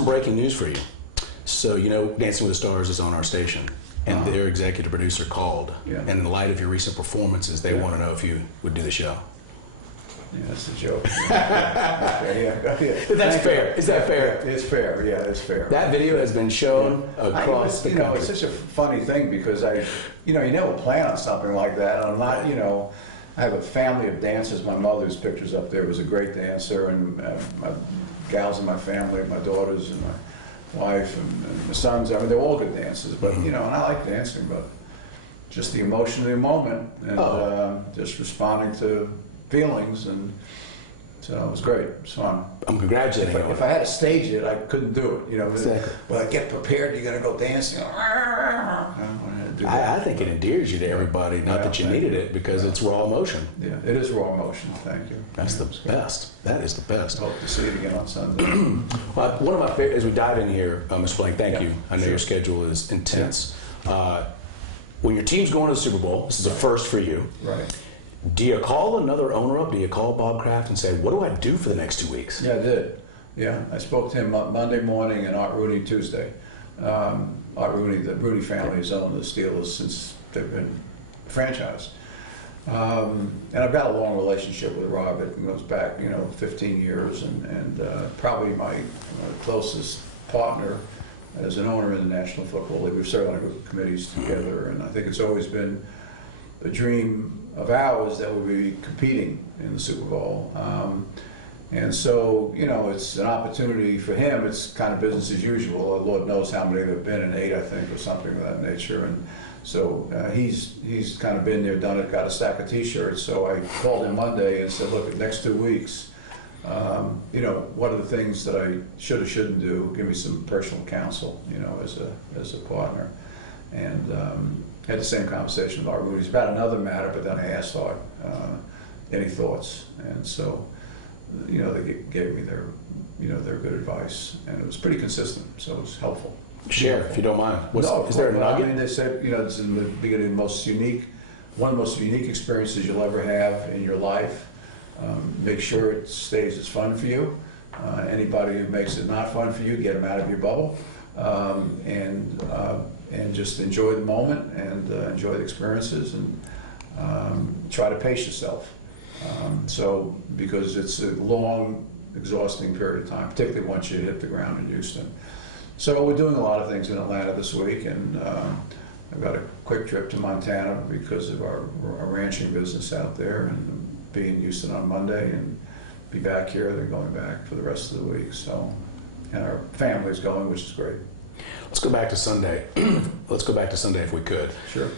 some breaking news for you. So, you know, Dancing with the Stars is on our station, and their executive producer called. Yeah. And in light of your recent performances, they want to know if you would do the show. Yeah, that's a joke. Yeah. That's fair. Is that fair? It's fair. Yeah, it's fair. That video has been shown across the country. You know, it's such a funny thing because you never plan on something like that. And I'm not, I have a family of dancers. My mother's pictures up there was a great dancer, and my gals in my family, my daughters and my wife and my sons. I mean, they're all good dancers. But and I like dancing, but just the emotion of the moment and just responding to feelings, and so it was great. It was fun. I'm congratulating you. If I had to stage it, I couldn't do it. Exactly. Well, I get prepared. You're gonna go dancing. I think it endears you to everybody. Not that you needed it, because it's raw emotion. Yeah, it is raw emotion. Thank you. That's the best. That is the best. Hope to see it again on Sunday. Well, one of my favorite, as we dive in here, Mr. Blank, thank you. I know your schedule is intense. When your team's going to the Super Bowl, this is a first for you. Right. Do you call another owner up? Do you call Bob Kraft and say, what do I do for the next 2 weeks? Yeah, I did. Yeah, I spoke to him Monday morning and Art Rooney Tuesday. Art Rooney, the Rooney family has owned the Steelers since they've been franchised. And I've got a long relationship with Rob. It goes back, 15 years, and probably my closest partner as an owner in the National Football League. We've served on a group of committees together, and I think it's always been a dream of ours that we'll be competing in the Super Bowl. And so, it's an opportunity for him. It's kind of business as usual. Lord knows how many there have been, 8, I think, or something of that nature. And so he's kind of been there, done it, got a stack of T-shirts. So I called him Monday and said, look, the next 2 weeks, what are the things that I should or shouldn't do? Give me some personal counsel, as a partner. And had the same conversation with Art Rooney about another matter, but then I asked Art, any thoughts? And so, they gave me their good advice, and it was pretty consistent, so it was helpful. Share, if you don't mind. Is there a nugget? I mean, they said, this is the beginning, one of the most unique experiences you'll ever have in your life. Make sure it stays as fun for you. Anybody who makes it not fun for you, get them out of your bubble. And just enjoy the moment and enjoy the experiences, and try to pace yourself. Because it's a long, exhausting period of time, particularly once you hit the ground in Houston. So we're doing a lot of things in Atlanta this week, and I've got a quick trip to Montana because of our ranching business out there, and be in Houston on Monday and be back here. They're going back for the rest of the week. So, and our family's going, which is great. Let's go back to Sunday. Let's go back to Sunday if we could. Sure.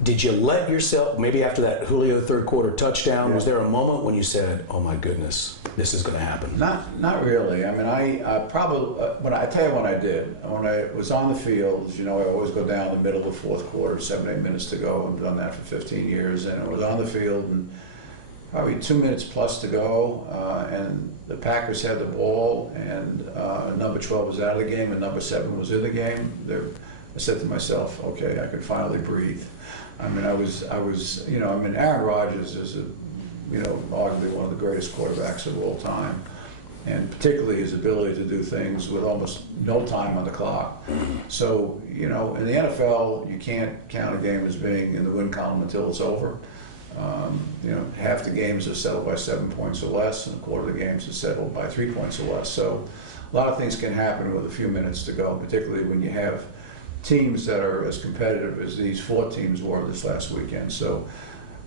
Did you let yourself, maybe after that Julio third quarter touchdown, was there a moment when you said, oh my goodness, this is going to happen? Not really. I mean, I probably, when I tell you what I did, when I was on the field, I always go down the middle of the fourth quarter, 7, 8 minutes to go. I've done that for 15 years, and I was on the field, and probably 2 minutes plus to go, and the Packers had the ball, and number 12 was out of the game, and number 7 was in the game. I said to myself, okay, I can finally breathe. I mean, Aaron Rodgers is arguably one of the greatest quarterbacks of all time, and particularly his ability to do things with almost no time on the clock. So, in the NFL, you can't count a game as being in the win column until it's over. Half the games are settled by 7 points or less, and a quarter of the games are settled by 3 points or less. So a lot of things can happen with a few minutes to go, particularly when you have teams that are as competitive as these 4 teams were this last weekend. So,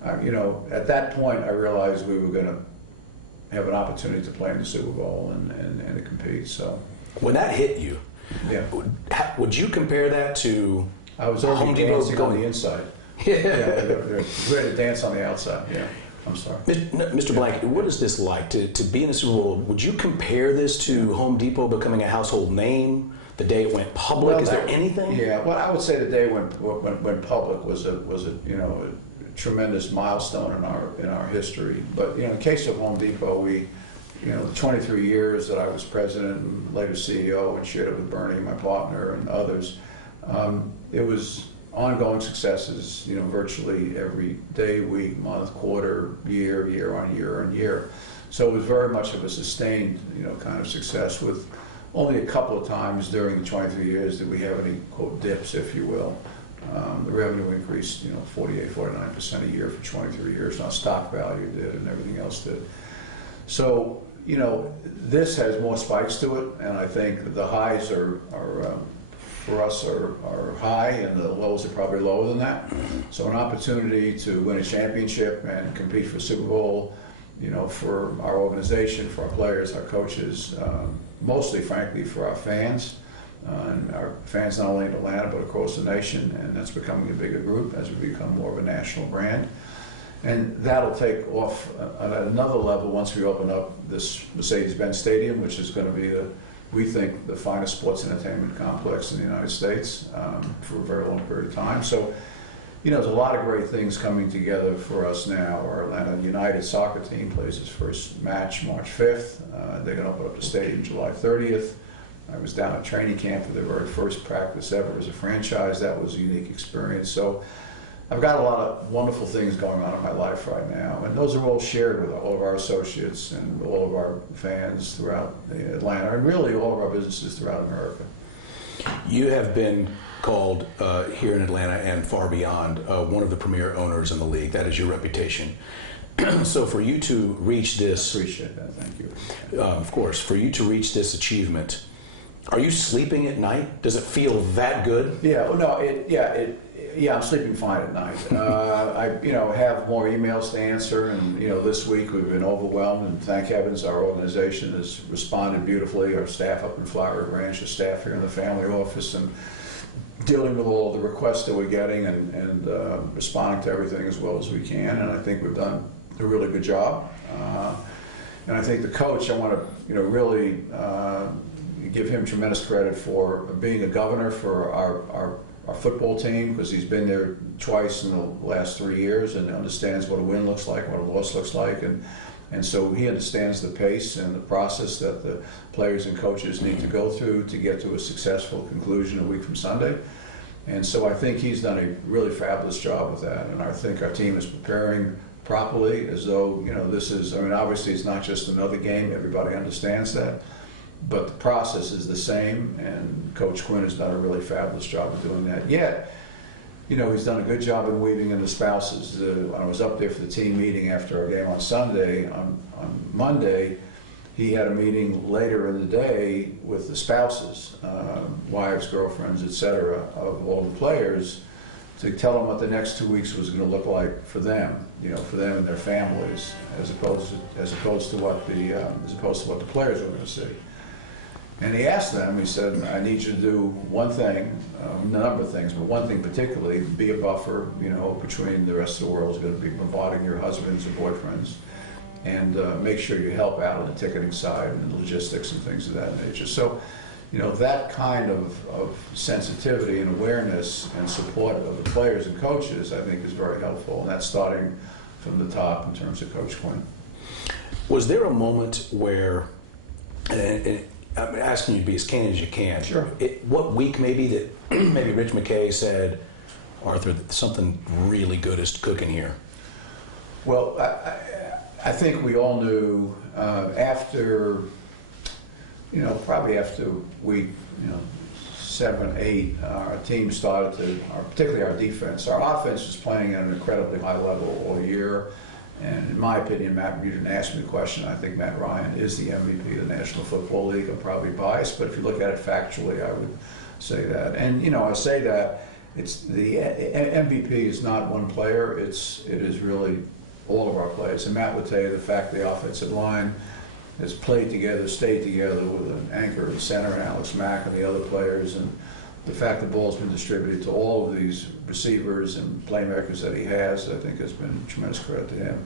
at that point, I realized we were going to have an opportunity to play in the Super Bowl and to compete. So, when that hit you, would you compare that to I was already dancing on the inside. They're ready to dance on the outside. Yeah, I'm sorry. Mr. Blank, what is this like to be in the Super Bowl? Would you compare this to Home Depot becoming a household name? The day it went public, is there anything? Yeah, well, I would say the day when public was a tremendous milestone in our history. But in the case of Home Depot, we, the 23 years that I was president and later CEO and shared it with Bernie, my partner, and others, it was ongoing successes, virtually every day, week, month, quarter, year on year on year. So it was very much of a sustained, kind of success with only a couple of times during the 23 years did we have any, quote, dips, if you will. The revenue increased, 48, 49% a year for 23 years. Now stock value did and everything else did. So, this has more spikes to it, and I think the highs are for us are high, and the lows are probably lower than that. So an opportunity to win a championship and compete for Super Bowl, for our organization, for our players, our coaches, mostly, frankly, for our fans. And our fans not only in Atlanta but across the nation, and that's becoming a bigger group as we become more of a national brand. And that'll take off at another level once we open up this Mercedes-Benz Stadium, which is going to be, we think, the finest sports entertainment complex in the United States for a very long period of time. So, there's a lot of great things coming together for us now. Our Atlanta United soccer team plays its first match March 5th. They're going to open up the stadium July 30th. I was down at training camp for their very first practice ever as a franchise. That was a unique experience. So I've got a lot of wonderful things going on in my life right now, and those are all shared with all of our associates and all of our fans throughout Atlanta, and really all of our businesses throughout America. You have been called here in Atlanta and far beyond one of the premier owners in the league. That is your reputation. So for you to reach this, I appreciate that. Thank you. Of course, for you to reach this achievement, are you sleeping at night? Does it feel that good? Yeah. Well, no. I'm sleeping fine at night. I have more emails to answer, and this week we've been overwhelmed, and thank heavens our organization has responded beautifully. Our staff up in Flower Ranch, the staff here in the family office, and dealing with all the requests that we're getting and responding to everything as well as we can. And I think we've done a really good job. And I think the coach, I want to really give him tremendous credit for being a governor for our football team, because he's been there twice in the last 3 years and understands what a win looks like, what a loss looks like, and so he understands the pace and the process that the players and coaches need to go through to get to a successful conclusion a week from Sunday. And so I think he's done a really fabulous job with that, and I think our team is preparing properly as though, this is, obviously it's not just another game, everybody understands that. But the process is the same, and Coach Quinn has done a really fabulous job of doing that. Yet, he's done a good job in weaving in the spouses. When I was up there for the team meeting after our game on Sunday, on Monday, he had a meeting later in the day with the spouses, wives, girlfriends, etc., of all the players, to tell them what the next 2 weeks was going to look like for them, for them and their families, as opposed to what the players were going to see. And he asked them, he said, I need you to do one thing, a number of things, but one thing particularly, be a buffer, between the rest of the world is going to be bombarding your husbands or boyfriends, and make sure you help out on the ticketing side and logistics and things of that nature. So, that kind of sensitivity and awareness and support of the players and coaches, I think, is very helpful, and that's starting from the top in terms of Coach Quinn. Was there a moment where, and I'm asking you to be as candid as you can. Sure. What week maybe that maybe Rich McKay said, Arthur, something really good is cooking here? Well, I think we all knew after, probably after week, 7, 8, our team started to, particularly our defense. Our offense was playing at an incredibly high level all year. And in my opinion, Matt, you didn't ask me the question, I think Matt Ryan is the MVP of the National Football League. I'm probably biased, but if you look at it factually, I would say that. And, I say that it's the MVP is not one player, it is really all of our players. And Matt would tell you the fact the offensive line has played together, stayed together with an anchor and center, and Alex Mack and the other players, and the fact the ball's been distributed to all of these receivers and playmakers that he has, I think has been tremendous credit to him.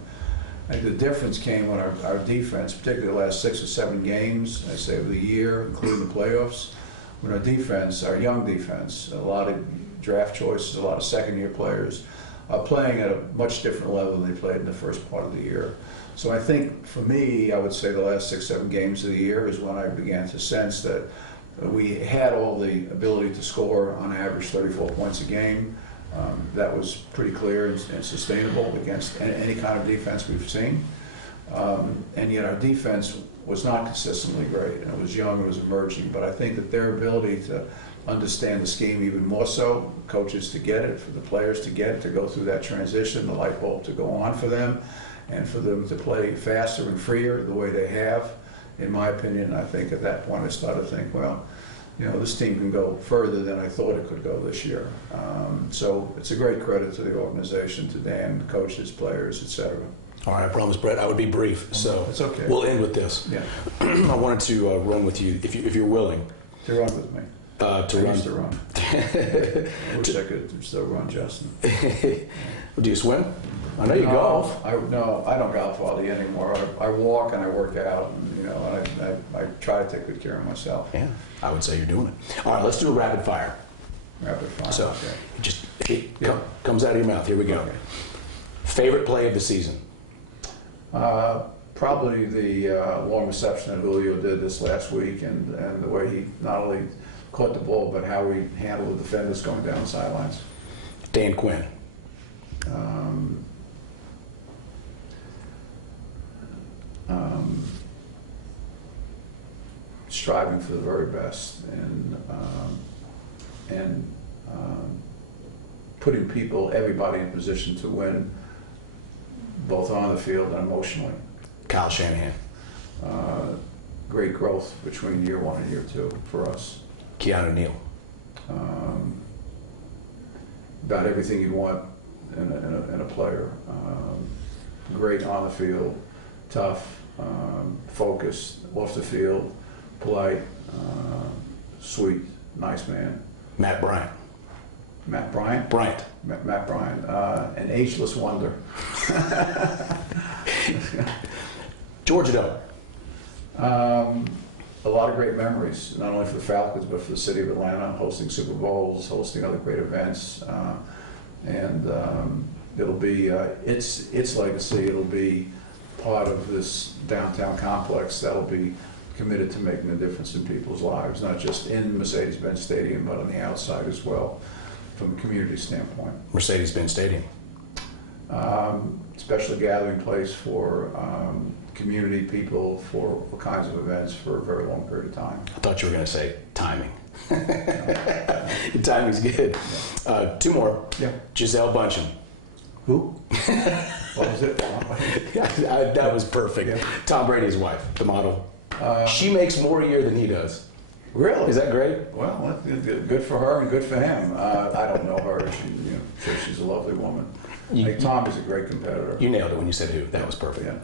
I think the difference came when our defense, particularly the last 6 or 7 games, I say of the year, including the playoffs, when our defense, our young defense, a lot of draft choices, a lot of second-year players, are playing at a much different level than they played in the first part of the year. So I think, for me, I would say the last 6, 7 games of the year is when I began to sense that we had all the ability to score on average 34 points a game. That was pretty clear and sustainable against any kind of defense we've seen. And yet our defense was not consistently great, and it was young, it was emerging, but I think that their ability to understand the scheme even more so, coaches to get it, for the players to get it, to go through that transition, the light bulb to go on for them, and for them to play faster and freer the way they have, in my opinion, I think at that point I started to think, well, you know, this team can go further than I thought it could go this year. So it's a great credit to the organization, to Dan, coaches, players, etc. All right, I promise, Brett, I would be brief, so it's okay. We'll end with this. Yeah. I wanted to run with you, if you're willing. To run with me. To used to run. I wish I could still run, Justin. Do you swim? I know you golf. No, I don't golf hardly anymore. I walk and I work out, and, you know, I try to take good care of myself. Yeah, I would say you're doing it. All right, let's do a rapid fire. Rapid fire. So, Okay. comes out of your mouth. Here we go. Okay. Favorite play of the season? Probably the long reception that Julio did this last week, and the way he not only caught the ball, but how he handled the defenders going down the sidelines. Dan Quinn. Striving for the very best, and putting everybody in position to win, both on the field and emotionally. Kyle Shanahan. Great growth between year one and year two for us. Keanu Neal. About everything you want in a player. Great on the field, tough, focused, off the field, polite, sweet, nice man. Matt Bryant. Matt Bryant? Matt Bryant, an ageless wonder. Georgia Dome. A lot of great memories, not only for the Falcons, but for the city of Atlanta, hosting Super Bowls, hosting other great events. And it'll be, its legacy, it'll be part of this downtown complex that'll be committed to making a difference in people's lives, not just in Mercedes-Benz Stadium, but on the outside as well, from a community standpoint. Mercedes-Benz Stadium. Special gathering place for community people, for all kinds of events for a very long period of time. I thought you were going to say timing. Your timing's good. Yeah. Two more. Yeah. Gisele Bündchen. Who? What was it? That was perfect. Yeah. Tom Brady's wife, the model. She makes more a year than he does. Really? Is that great? Well, that's good for her and good for him. I don't know her. She's a lovely woman. Tom is a great competitor. You nailed it when you said who. That was perfect. Yeah.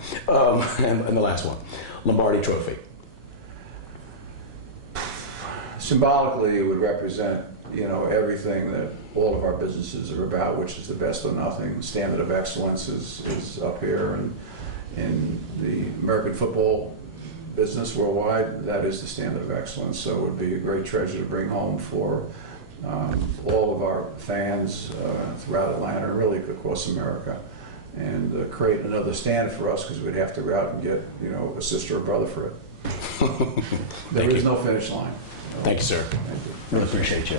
And the last one, Lombardi Trophy. Symbolically, it would represent, everything that all of our businesses are about, which is the best or nothing. The standard of excellence is up here, and in the American football business worldwide, that is the standard of excellence. So it would be a great treasure to bring home for all of our fans throughout Atlanta, and really across America, and create another standard for us, because we'd have to go out and get, a sister or brother for it. There is no finish line. Thank you, sir. Thank you. Really appreciate you.